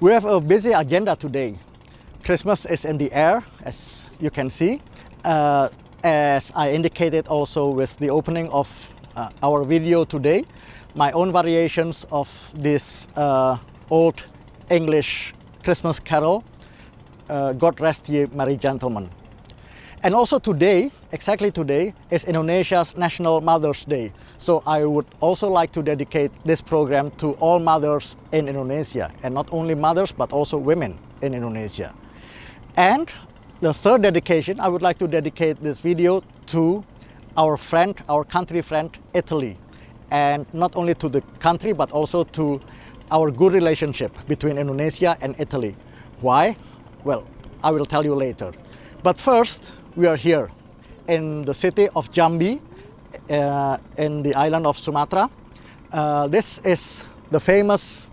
We have a busy agenda today. Christmas is in the air, as you can see. As I indicated also with the opening of our video today, my own variations of this old English Christmas carol, God Rest Ye Merry Gentlemen. And also today, exactly today, is Indonesia's National Mother's Day. So I would also like to dedicate this program to all mothers in Indonesia, and not only mothers, but also women in Indonesia. And the third dedication, I would like to dedicate this video to our friend, our country friend, Italy. And not only to the country, but also to our good relationship between Indonesia and Italy. Why? Well, I will tell you later. But first, we are here in the city of Jambi, in the island of Sumatra. This is the famous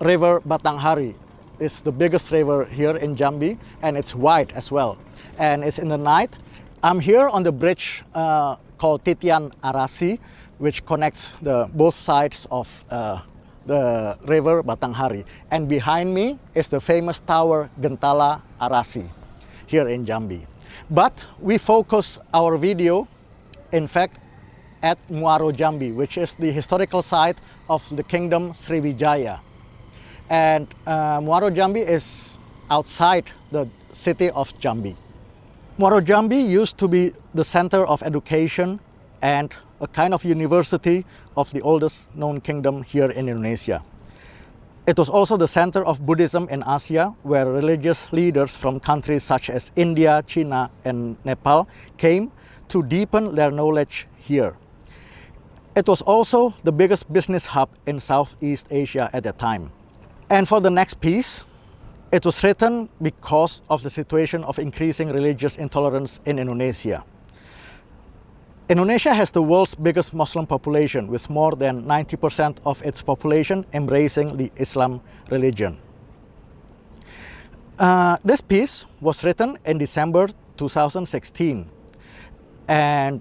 river Batanghari. It's the biggest river here in Jambi, and it's wide as well. And it's in the night. I'm here on the bridge called Titian Arasi, which connects both sides of the river Batanghari. And behind me is the famous tower Gentala Arasi here in Jambi. But we focus our video, in fact, at Muaro Jambi, which is the historical site of the kingdom Sriwijaya. And Muaro Jambi is outside the city of Jambi. Muaro Jambi used to be the center of education and a kind of university of the oldest known kingdom here in Indonesia. It was also the center of Buddhism in Asia, where religious leaders from countries such as India, China, and Nepal came to deepen their knowledge here. It was also the biggest business hub in Southeast Asia at that time. And for the next piece, it was written because of the situation of increasing religious intolerance in Indonesia. Indonesia has the world's biggest Muslim population, with more than 90% of its population embracing the Islam religion. This piece was written in December 2016, and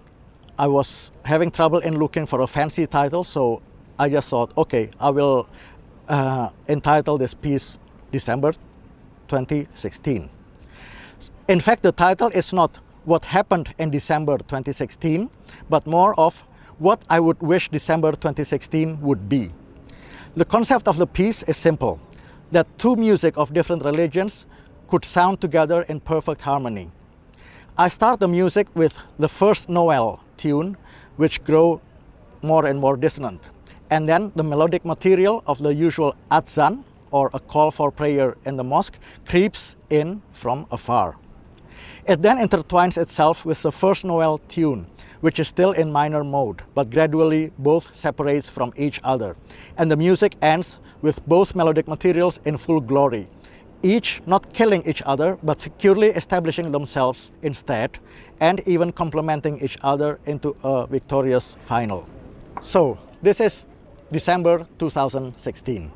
I was having trouble in looking for a fancy title, so I just thought, okay, I will entitle this piece December 2016. In fact, the title is not what happened in December 2016, but more of what I would wish December 2016 would be. The concept of the piece is simple, that two music of different religions could sound together in perfect harmony. I start the music with the first Noel tune, which grow more and more dissonant, and then the melodic material of the usual adzan, or a call for prayer in the mosque, creeps in from afar. It then intertwines itself with the first Noel tune, which is still in minor mode, but gradually both separates from each other. And the music ends with both melodic materials in full glory, each not killing each other, but securely establishing themselves instead, and even complementing each other into a victorious final. So, this is December 2016.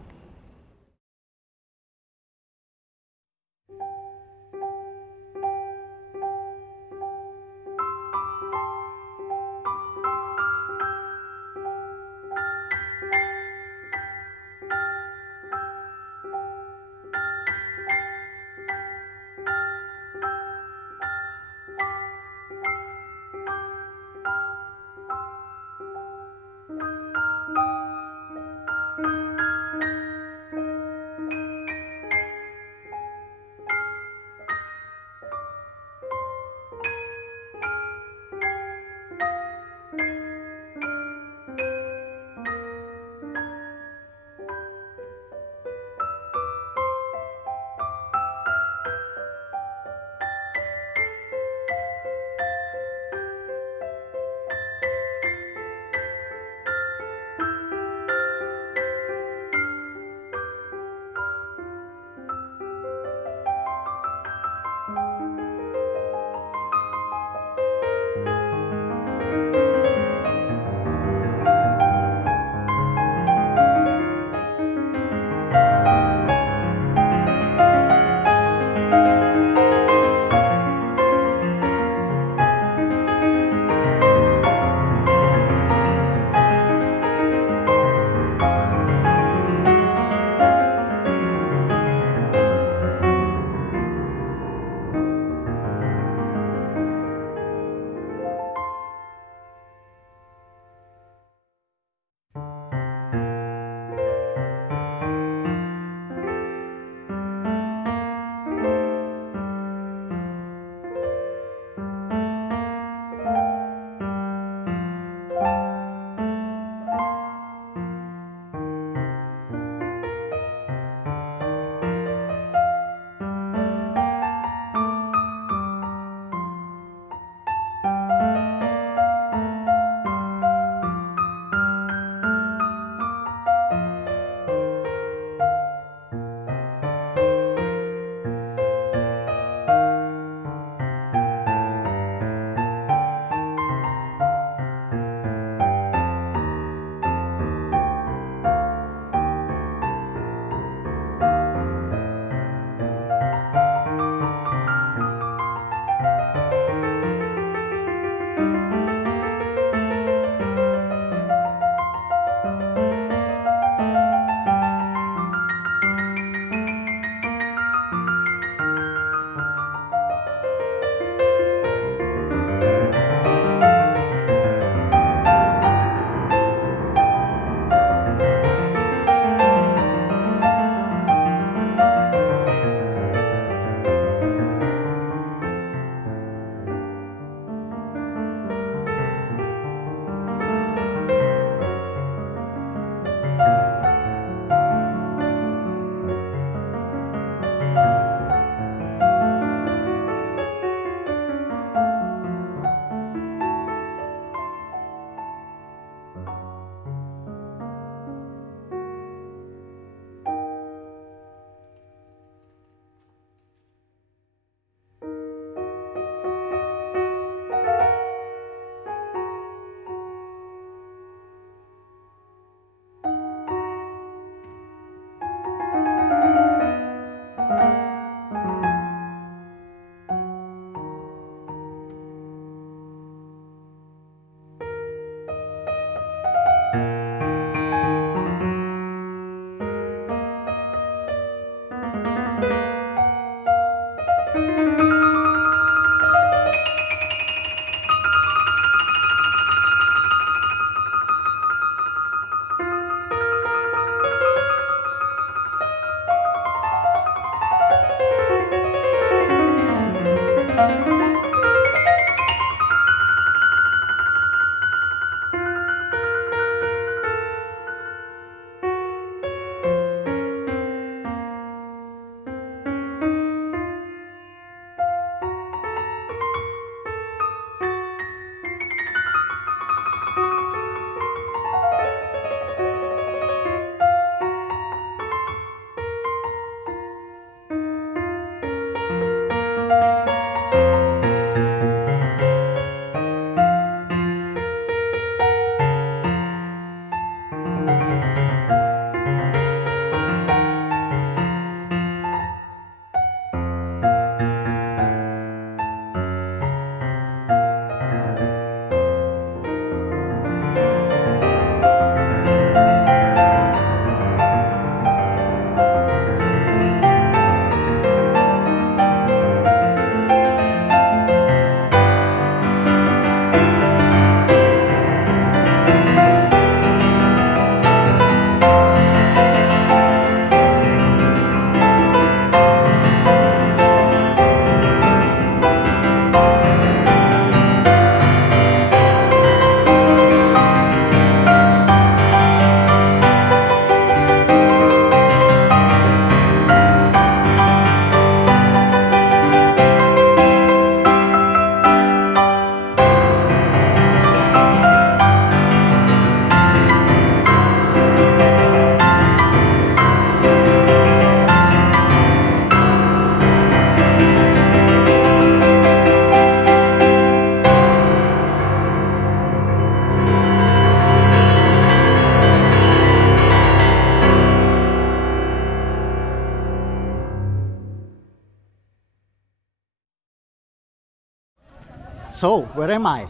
So, where am I?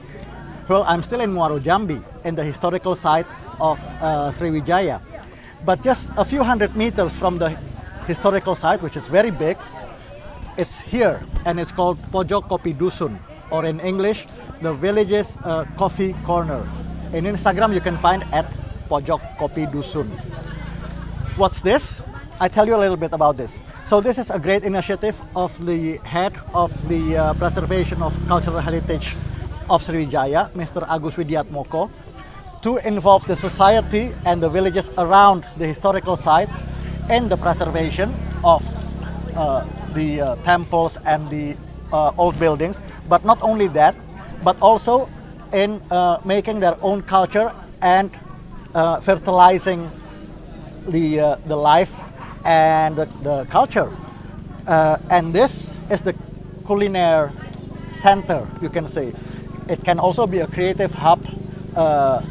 Well, I'm still in Muaro Jambi, in the historical site of Sriwijaya. But just a few hundred meters from the historical site, which is very big, it's here, and it's called Pojok Kopi Dusun, or in English, the village's coffee corner. In Instagram, you can find at Pojok Kopi Dusun. What's this? I tell you a little bit about this. So this is a great initiative of the head of the preservation of cultural heritage of Sriwijaya, Mr. Agus Widiatmoko, to involve the society and the villages around the historical site in the preservation of the temples and the old buildings. But not only that, but also in making their own culture and fertilizing the life and the culture. And this is the culinary center, you can say. It can also be a creative hub, a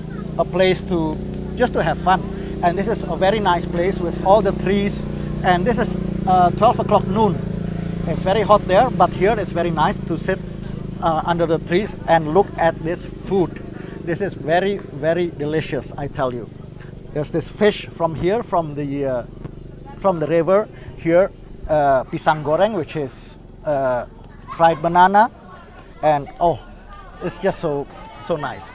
place to just to have fun. And this is a very nice place with all the trees. And this is 12 o'clock noon. It's very hot there, but here it's very nice to sit under the trees and look at this food. This is very, very delicious, I tell you. There's this fish from here, from the river here, pisang goreng, which is fried banana, and oh, it's just so nice.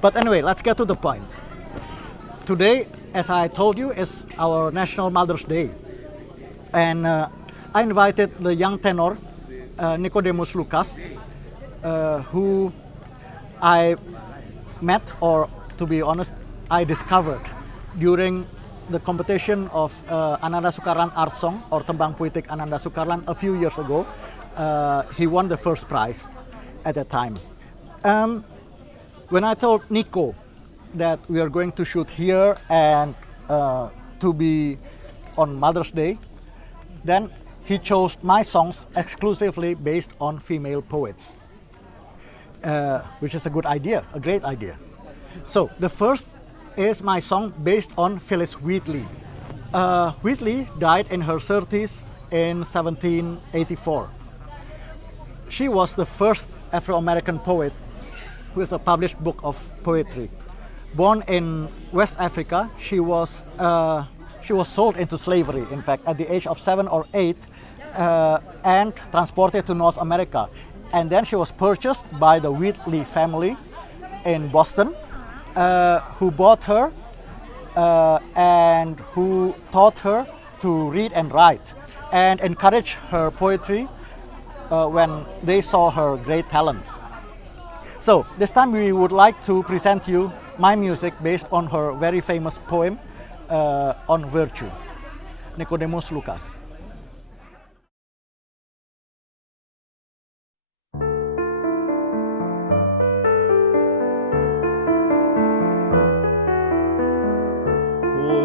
But anyway, let's get to the point. Today, as I told you, is our National Mother's Day, and I invited the young tenor Nikodemus Lukas, who I met, or to be honest, I discovered during the competition of Ananda Sukarlan art song, or Tembang Puitik Ananda Sukarlan, a few years ago. He won the first prize at that time. When I told Nico that we are going to shoot here and to be on Mother's Day, then he chose my songs exclusively based on female poets, which is a good idea, a great idea. So the first is my song based on Phyllis Wheatley. Wheatley died in her 30s in 1784. She was the first Afro-American poet with a published book of poetry. Born in West Africa, she was sold into slavery, in fact, at the age of 7 or 8, and transported to North America. And then she was purchased by the Wheatley family in Boston, who bought her and who taught her to read and write and encouraged her poetry when they saw her great talent. So this time we would like to present you my music based on her very famous poem on virtue. Nikodemus Lukas.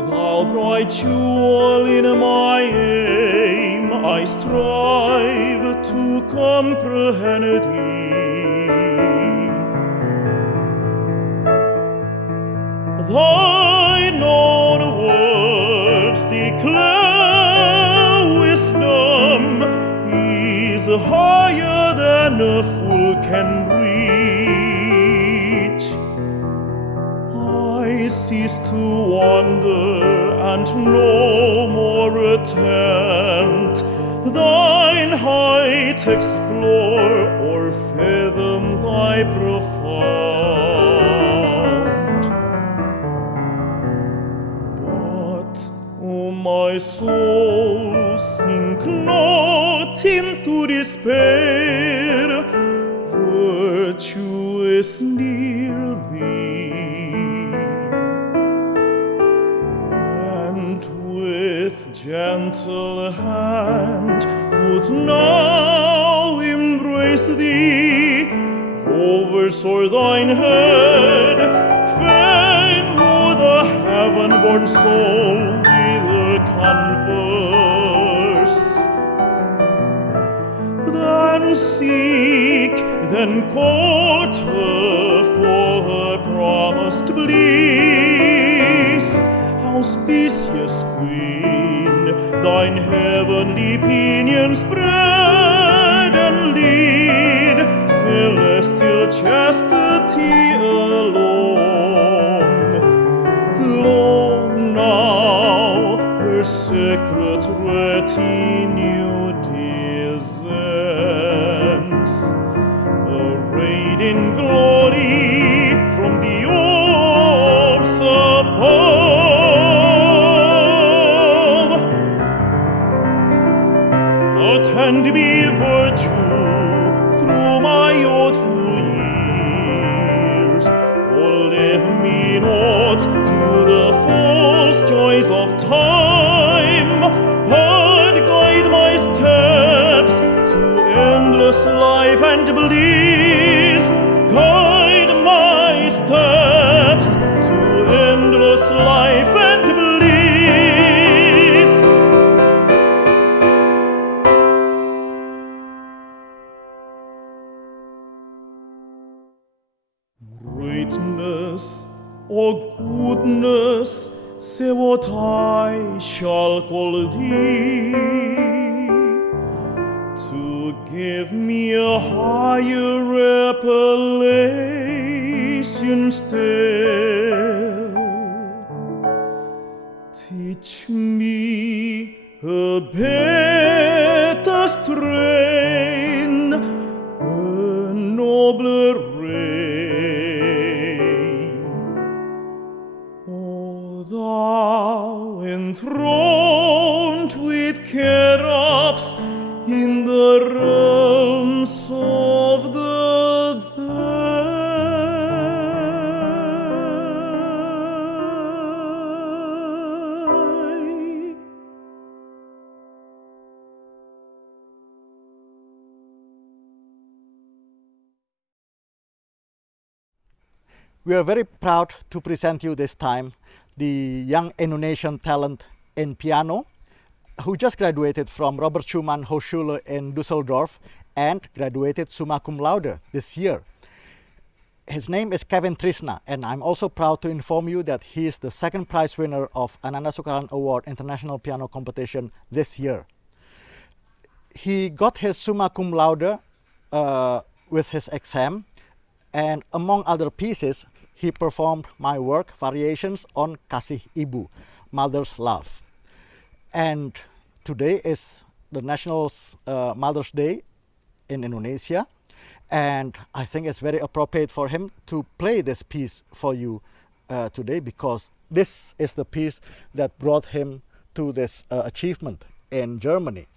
Thou bright jewel in my aim, I strive to comprehend thee. Thy known words declare wisdom is higher than a fool can reach. I cease to wonder and no more attempt thine height explore or fathom thy profound. But, O my soul, sink not into despair, virtue is near thee. Gentle hand would now embrace thee, oversoar thine head, fain would a heaven-born soul thither converse. Then seek, then court her for her promised bliss, auspicious Queen, thine heavenly pinions spread and lead, celestial chastity alone. Lo, now her sacred retinue descends, arrayed in glory from the orbs above. Attend me, virtue, through my youthful years, or leave me not to the false joys of time, but guide my steps to endless life and bliss. Guide my steps to endless life and bliss. Greatness or goodness, say what I shall call thee, to give me a higher appellation still. Teach me a better strain, a nobler reign. O thou enthroned with cherubs in the realms of the day. We are very proud to present you this time the young Indonesian talent in piano who just graduated from Robert Schumann Hochschuele in Dusseldorf and graduated summa cum laude this year. His name is Kevin Trisna, and I'm also proud to inform you that he is the second prize winner of Ananda Sukarlan Award International Piano Competition this year. He got his summa cum laude with his exam, and among other pieces, he performed my work, Variations on Kasih Ibu, Mother's Love. And today is the National Mother's Day in Indonesia, and I think it's very appropriate for him to play this piece for you today, because this is the piece that brought him to this achievement in Germany.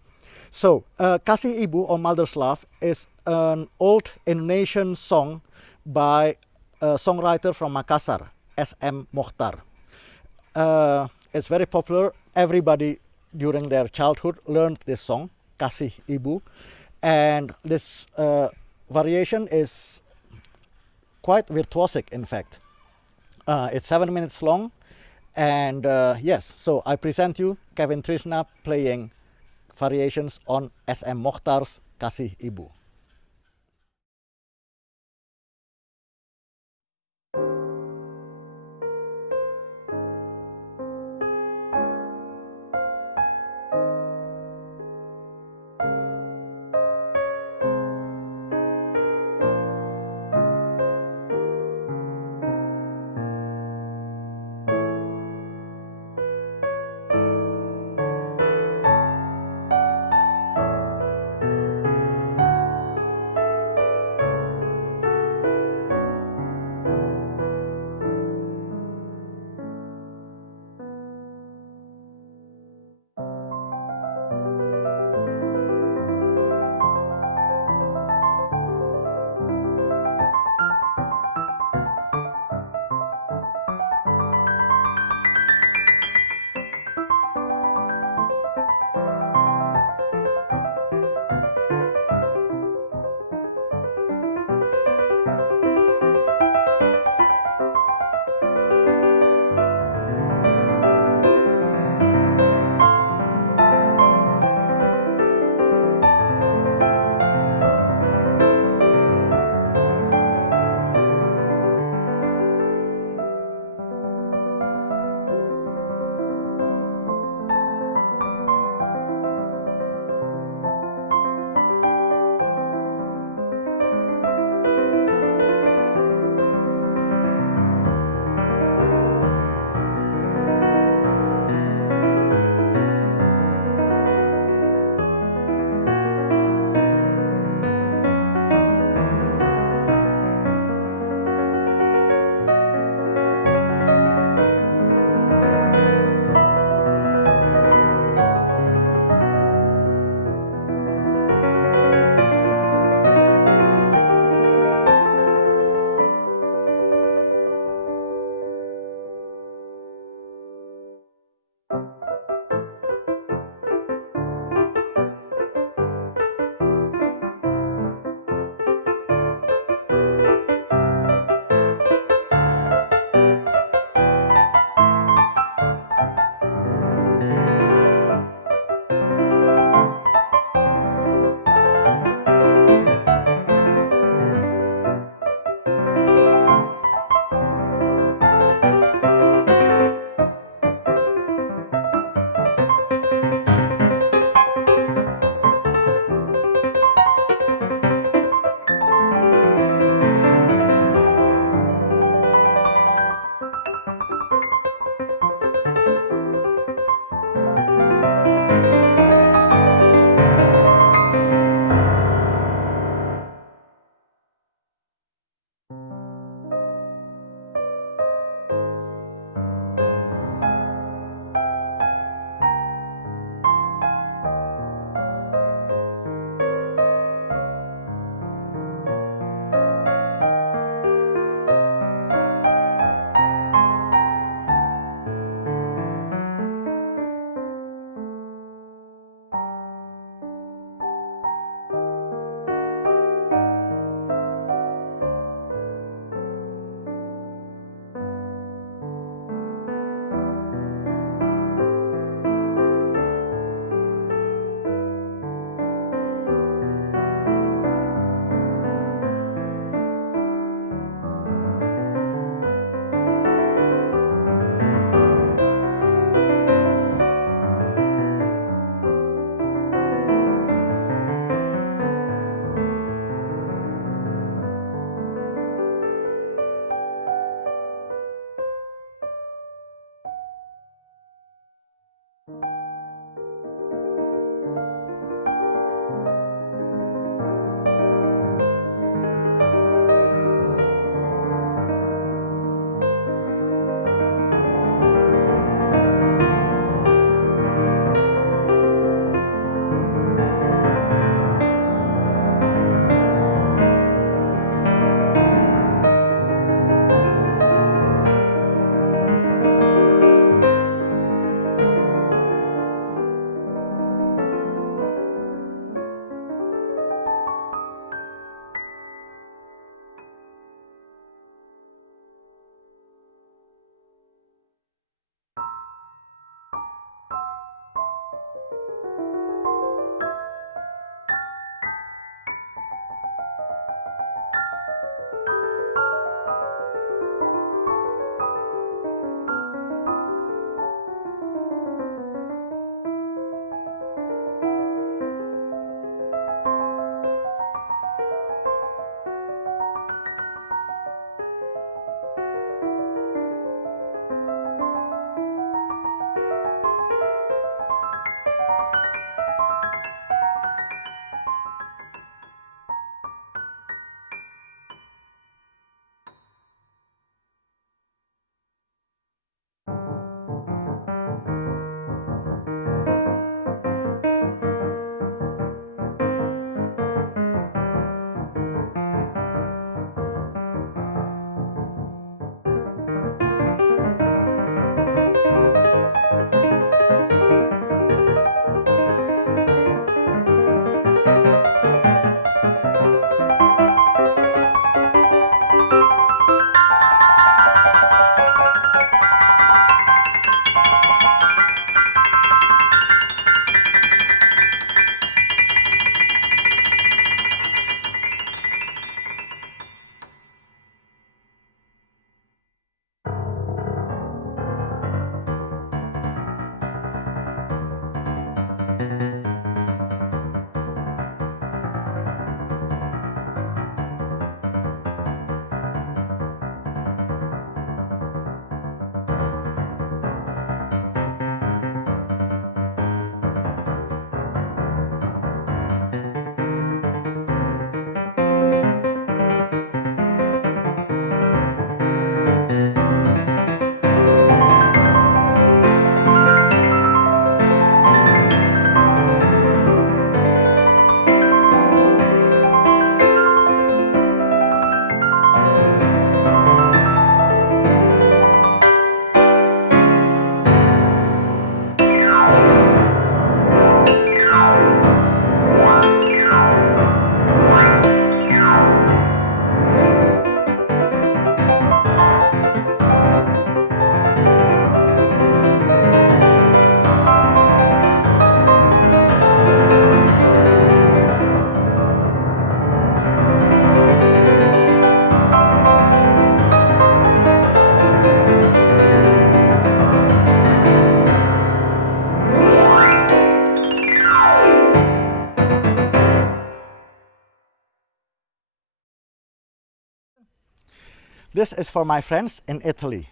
So, Kasih Ibu or Mother's Love is an old Indonesian song by a songwriter from Makassar, SM Mochtar. It's very popular. Everybody during their childhood learned this song, Kasih Ibu. And this variation is quite virtuosic, in fact. It's 7 minutes long. And yes, so I present you Kevin Trisna playing Variations on SM Mochtar's Kasih Ibu. This is for my friends in Italy.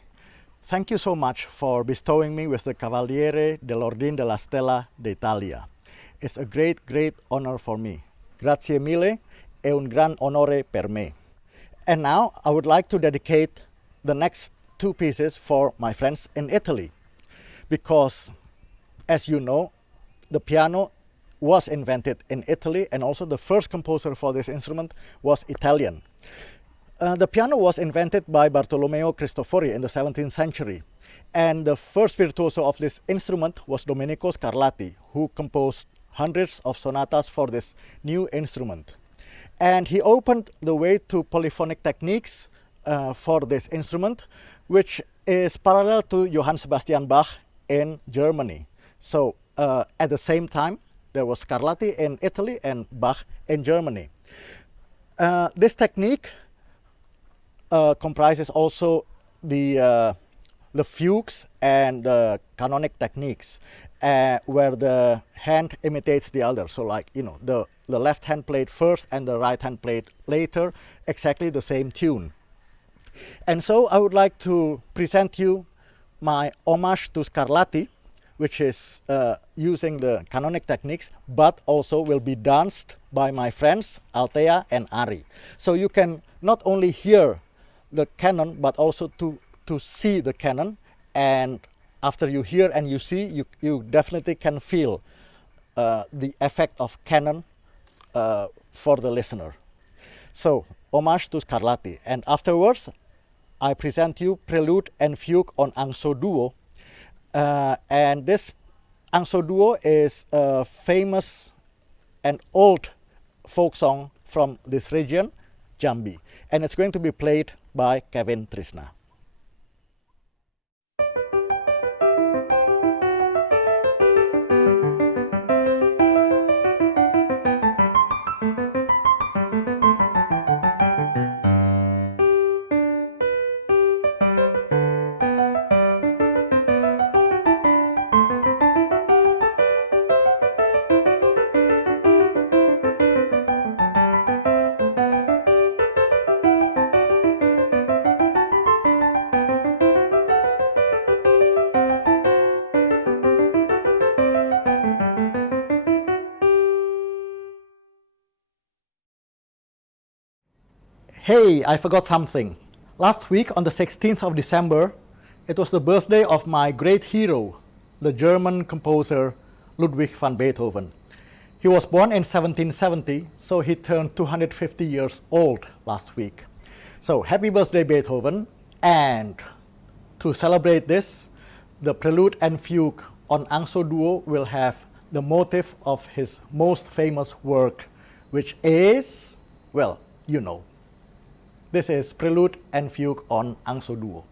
Thank you so much for bestowing me with the Cavaliere dell'Ordine della Stella d'Italia. It's a great, great honor for me. Grazie mille, è un gran onore per me. And now I would like to dedicate the next two pieces for my friends in Italy. Because, as you know, the piano was invented in Italy, and also the first composer for this instrument was Italian. The piano was invented by Bartolomeo Cristofori in the 17th century, and the first virtuoso of this instrument was Domenico Scarlatti, who composed hundreds of sonatas for this new instrument. And he opened the way to polyphonic techniques for this instrument, which is parallel to Johann Sebastian Bach in Germany. So at the same time, there was Scarlatti in Italy and Bach in Germany. This technique comprises also the fugues and the canonic techniques, where the hand imitates the other. So like, the left hand played first and the right hand played later, exactly the same tune. And so I would like to present you my homage to Scarlatti, which is using the canonic techniques, but also will be danced by my friends Althea and Ari. So you can not only hear the canon, but also to see the canon. And after you hear and you see, you definitely can feel the effect of canon for the listener. So, homage to Scarlatti. And afterwards, I present you Prelude and Fugue on Angso Duo. And this Angso Duo is a famous and old folk song from this region, Jambi. And it's going to be played by Kevin Trisna. Hey, I forgot something. Last week on the 16th of December, it was the birthday of my great hero, the German composer Ludwig van Beethoven. He was born in 1770, so he turned 250 years old last week. So happy birthday, Beethoven. And to celebrate this, the Prelude and Fugue on Angso Duo will have the motive of his most famous work, which is, well, you know. This is Prelude and Fugue on Angso Duo.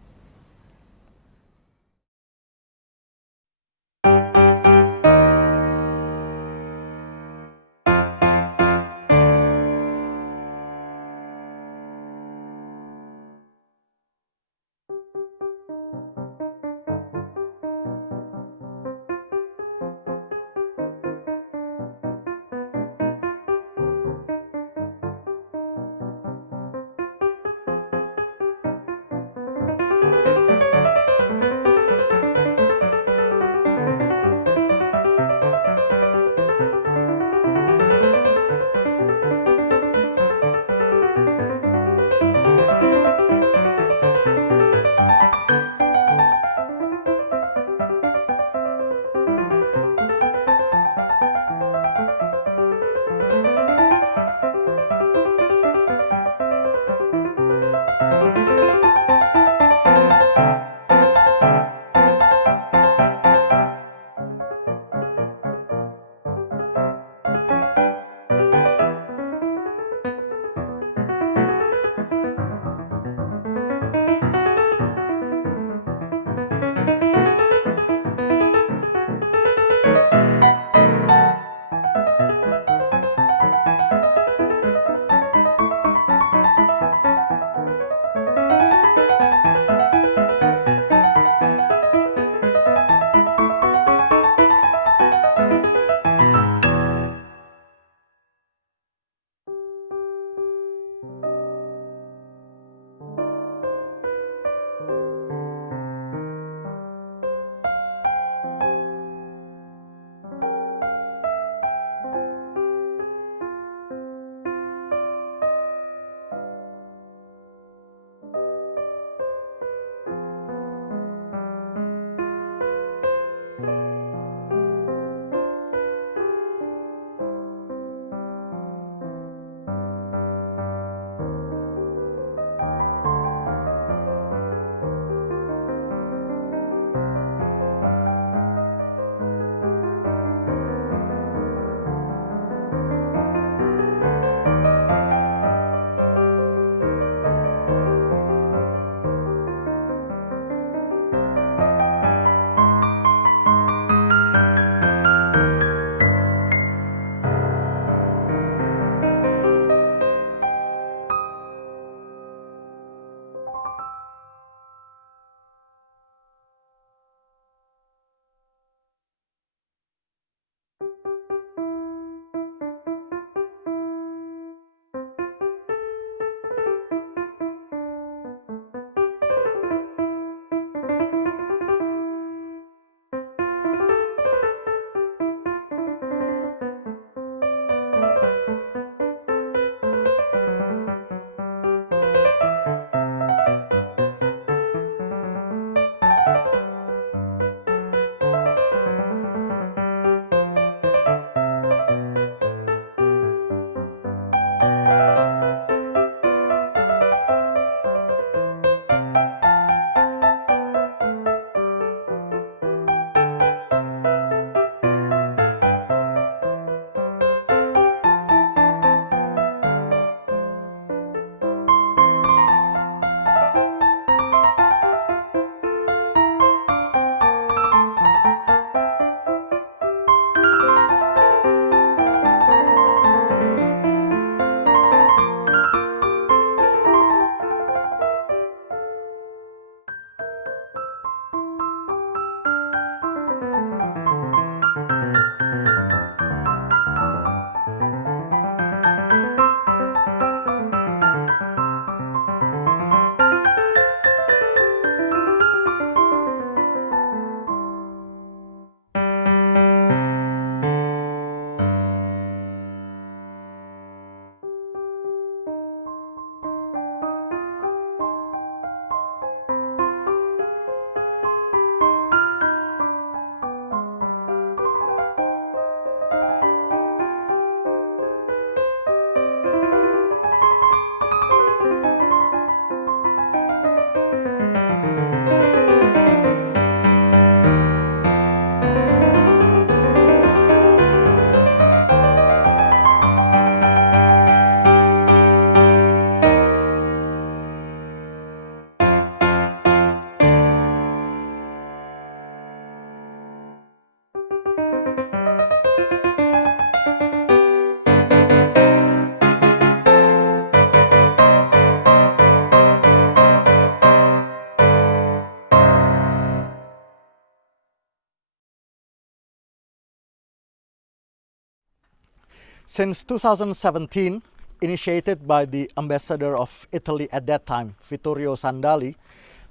Since 2017, initiated by the ambassador of Italy at that time, Vittorio Sandali,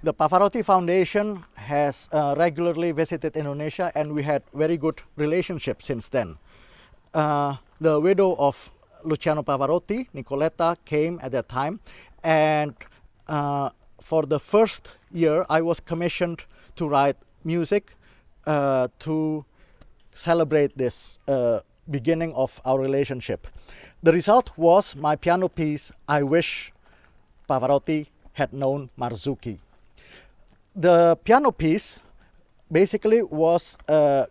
the Pavarotti Foundation has regularly visited Indonesia, and we had very good relationship since then. The widow of Luciano Pavarotti, Nicoletta, came at that time, and for the first year I was commissioned to write music to celebrate this beginning of our relationship. The result was my piano piece, I Wish Pavarotti Had Known Marzuki. The piano piece basically was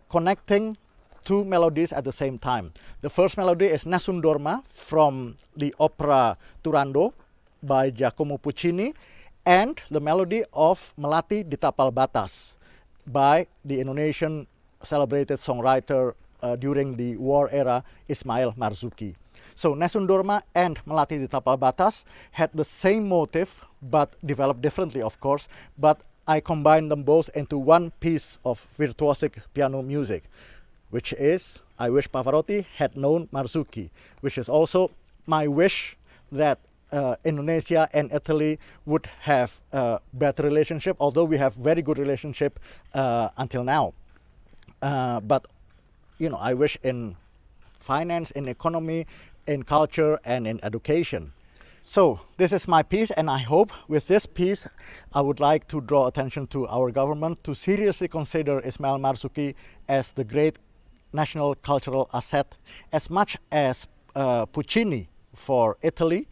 connecting two melodies at the same time. The first melody is Nessun Dorma from the opera Turandot by Giacomo Puccini, and the melody of Melati di Tapal Batas by the Indonesian celebrated songwriter during the war era, Ismail Marzuki. So Nessun Dorma and Melati di Tapal Batas had the same motive, but developed differently, of course, but I combined them both into one piece of virtuosic piano music, which is I Wish Pavarotti Had Known Marzuki, which is also my wish that Indonesia and Italy would have a better relationship, although we have very good relationship until now. But you know, I wish in finance, in economy, in culture, and in education. So this is my piece, and I hope with this piece I would like to draw attention to our government to seriously consider Ismail Marzuki as the great national cultural asset, as much as Puccini for Italy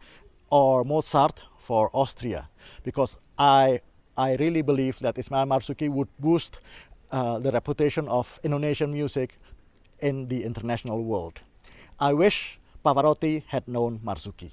or Mozart for Austria, because I really believe that Ismail Marzuki would boost the reputation of Indonesian music in the international world. I wish Pavarotti had known Marzuki.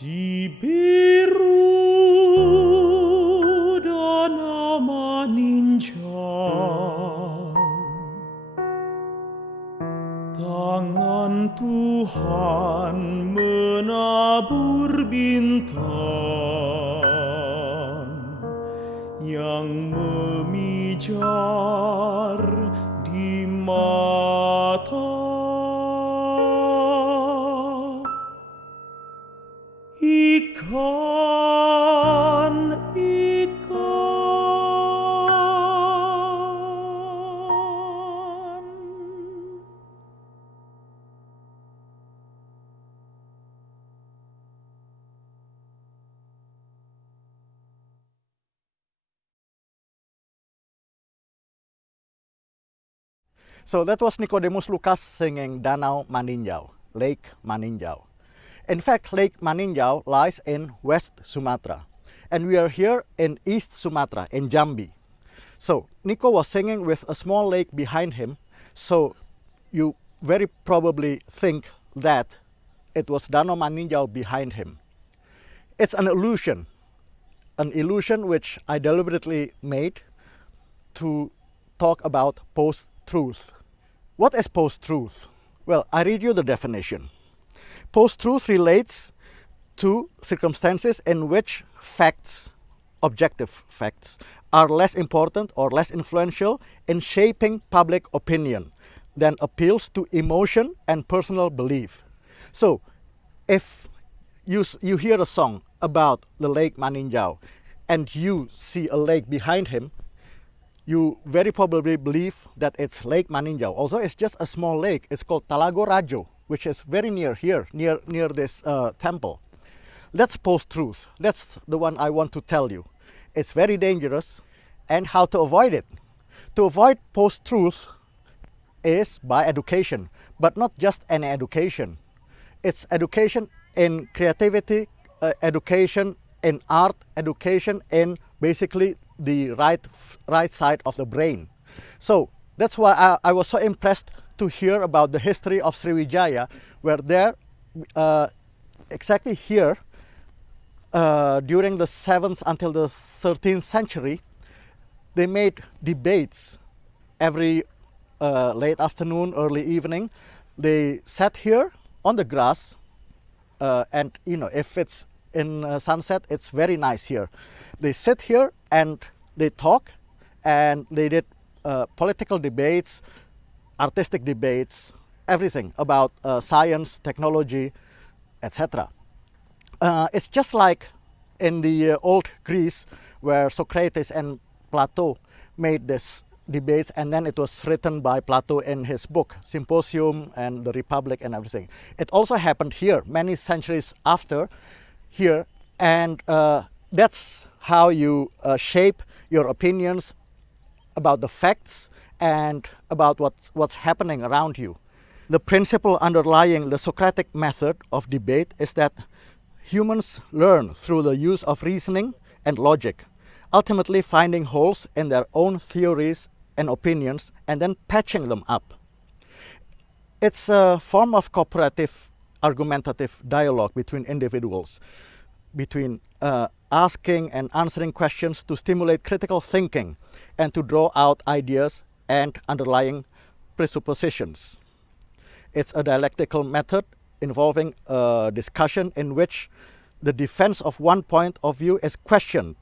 di biru danau meninjau, tangan Tuhan menabur bintang yang memijar di mata. Ikan, ikan. So that was Nikodemus Lukas singing Danau Maninjau, Lake Maninjau. In fact, Lake Maninjau lies in West Sumatra, and we are here in East Sumatra, in Jambi. So Nico was singing with a small lake behind him, so you very probably think that it was Danau Maninjau behind him. It's an illusion which I deliberately made to talk about post-truth. What is post-truth? Well, I read you the definition. Post-truth relates to circumstances in which facts, objective facts, are less important or less influential in shaping public opinion than appeals to emotion and personal belief. So, if you hear a song about the Lake Maninjau and you see a lake behind him, you very probably believe that it's Lake Maninjau. Although it's just a small lake, it's called Talago Rajo, which is very near here, near this temple. That's post-truth. That's the one I want to tell you. It's very dangerous, and how to avoid it. To avoid post-truth is by education, but not just any education. It's education in creativity, education in art, education in basically the right side of the brain. So that's why I was so impressed to hear about the history of Sriwijaya, where there, exactly here, during the 7th until the 13th century, they made debates every late afternoon, early evening. They sat here on the grass, and if it's in sunset, it's very nice here. They sit here and they talk, and they did political debates, artistic debates, everything about science, technology, etc. It's just like in the old Greece, where Socrates and Plato made this debates, and then it was written by Plato in his book Symposium and the Republic and everything. It also happened here many centuries after here, and that's how you shape your opinions about the facts and about what's happening around you. The principle underlying the Socratic method of debate is that humans learn through the use of reasoning and logic, ultimately finding holes in their own theories and opinions and then patching them up. It's a form of cooperative, argumentative dialogue between individuals, between asking and answering questions to stimulate critical thinking and to draw out ideas and underlying presuppositions. It's a dialectical method involving a discussion in which the defense of one point of view is questioned.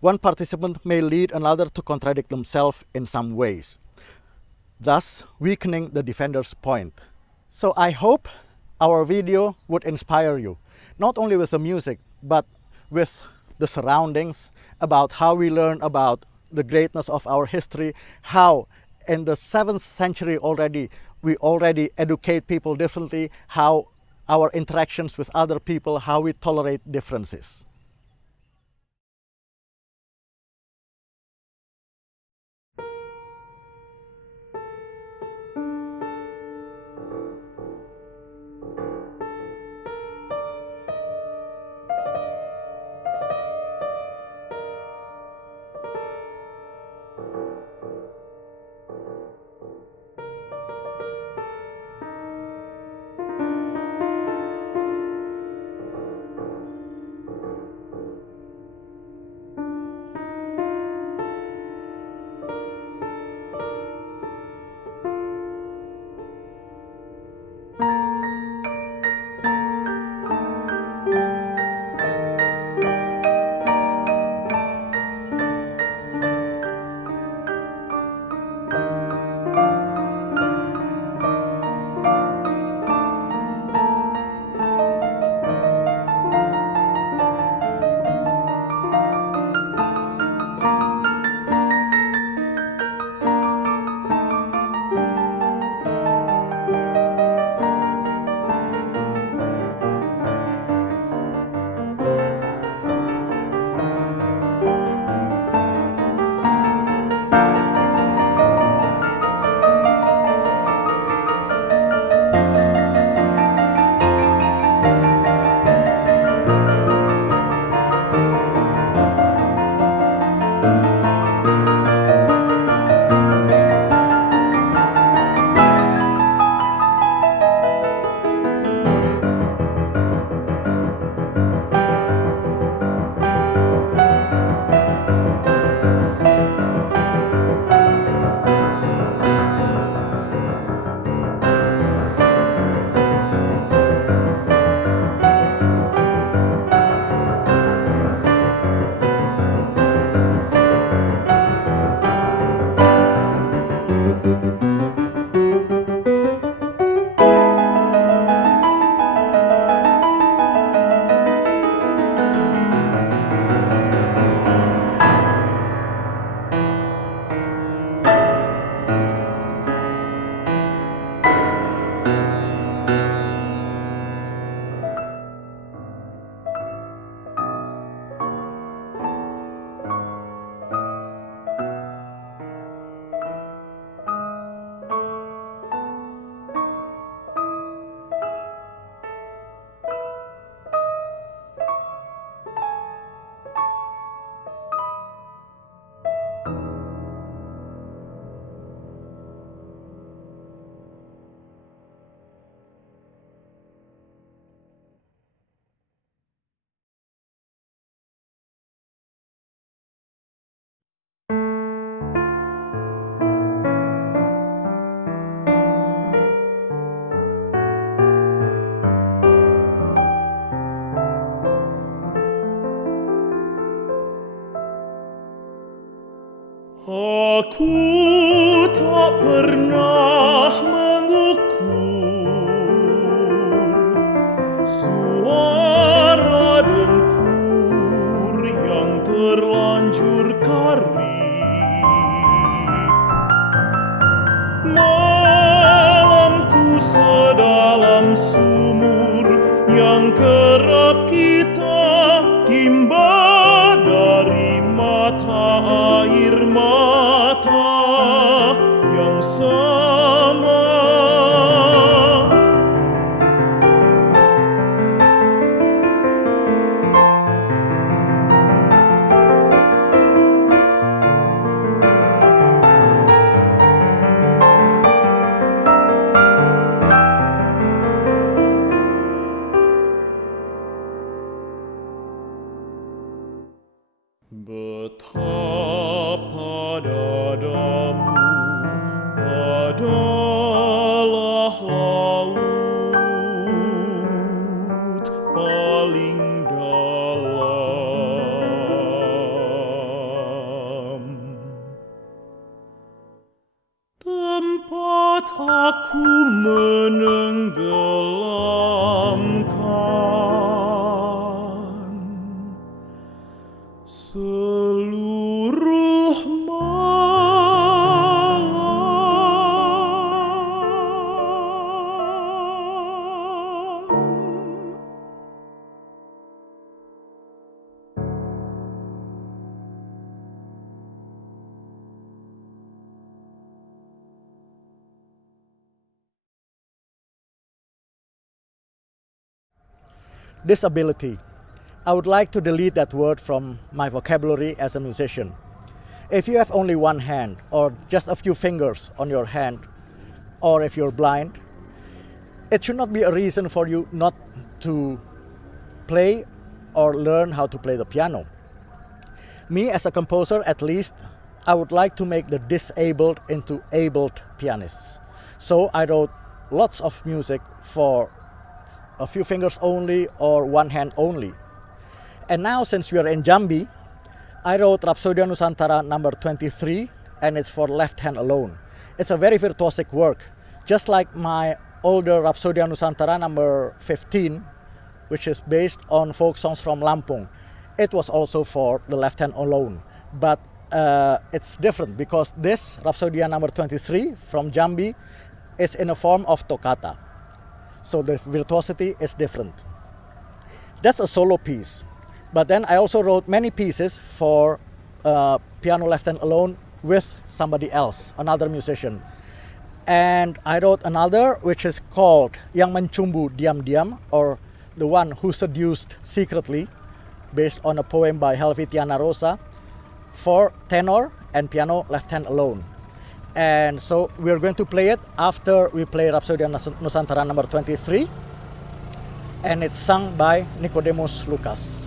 One participant may lead another to contradict themselves in some ways, thus weakening the defender's point. So I hope our video would inspire you, not only with the music, but with the surroundings, about how we learn about the greatness of our history, how in the 7th century already we already educate people differently, how our interactions with other people, how we tolerate differences. Aku tak pernah mengukur suara dengkur yang terlanjur karib. Malamku sedalam sumur yang kerap kita timba dari mata air mata yang sama. Betapa dadamu adalah laut paling dalam, tempat aku menenggelamkan seluruh malam. Disability. I would like to delete that word from my vocabulary as a musician. If you have only one hand or just a few fingers on your hand, or if you're blind, it should not be a reason for you not to play or learn how to play the piano. Me as a composer, at least, I would like to make the disabled into abled pianists. So I wrote lots of music for a few fingers only or one hand only. And now, since we are in Jambi, I wrote Rhapsodia Nusantara number 23, and it's for left hand alone. It's a very virtuosic work, just like my older Rhapsodia Nusantara number 15, which is based on folk songs from Lampung. It was also for the left hand alone, but it's different because this Rhapsodia number 23 from Jambi is in a form of toccata. So the virtuosity is different. That's a solo piece. But then I also wrote many pieces for piano left hand alone with somebody else, another musician. And I wrote another which is called Yang Mencumbu Diam-Diam, or The One Who Seduced Secretly, based on a poem by Helvy Tiana Rosa, for tenor and piano left hand alone. And so we're going to play it after we play Rhapsodia Nusantara number 23, and it's sung by Nikodemus Lukas.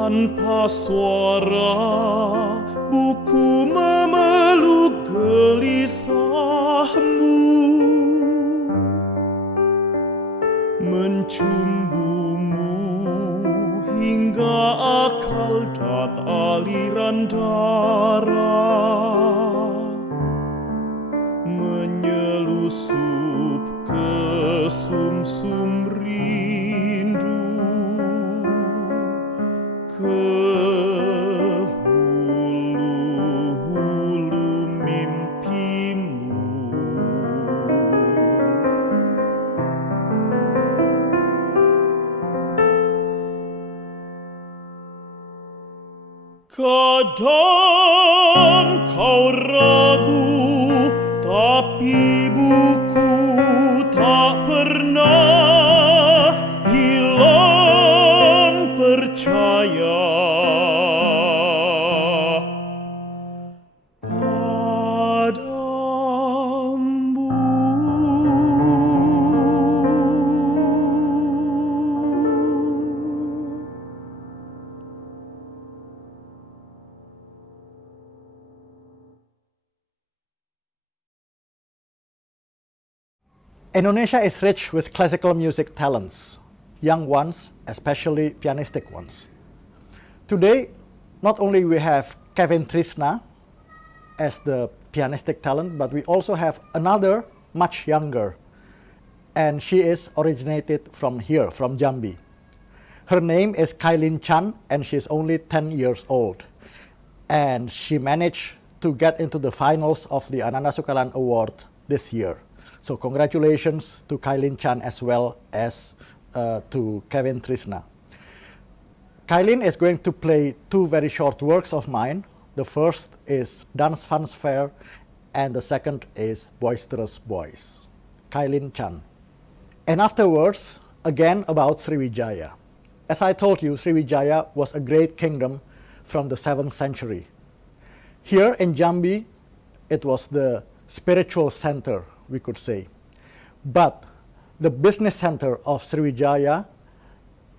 Tanpa suara buku memeluk gelisahmu, mencumbumu hingga akal dan aliran darah, menyelusup ke sumsum rindu, ke hulu-hulu mimpimu. Kadang kau ragu, tapi buku tak pernah hilang percaya padamu. Indonesia is rich with classical music talents, young ones, especially pianistic ones. Today, not only we have Kevin Trisna as the pianistic talent, but we also have another much younger, and she is originated from here, from Jambi. Her name is Kailin Chan, and she's only 10 years old. And she managed to get into the finals of the Ananda Sukarlan Award this year. So congratulations to Kailin Chan as well as to Kevin Trisna. Kailin is going to play two very short works of mine. The first is Dance Fanfare and the second is Boisterous Boys. Kailin Chan. And afterwards, again about Sriwijaya. As I told you, Sriwijaya was a great kingdom from the 7th century. Here in Jambi, it was the spiritual center, we could say. But the business center of Sriwijaya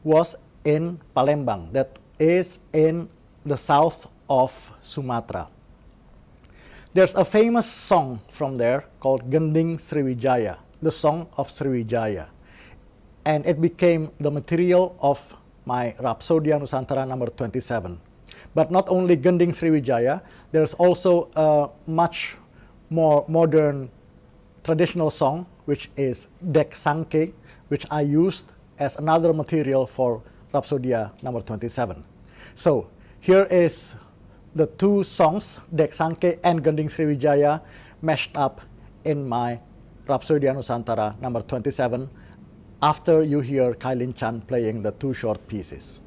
was in Palembang, that is in the south of Sumatra. There's a famous song from there called Gending Sriwijaya, the song of Sriwijaya. And it became the material of my Rhapsodia Nusantara number 27. But not only Gending Sriwijaya, there's also a much more modern traditional song, which is Dek Sangke, which I used as another material for Rhapsodia number 27. So here is the two songs, Dek Sangke and Gending Sriwijaya, mashed up in my Rhapsodia Nusantara number 27, after you hear Kailin Chan playing the two short pieces.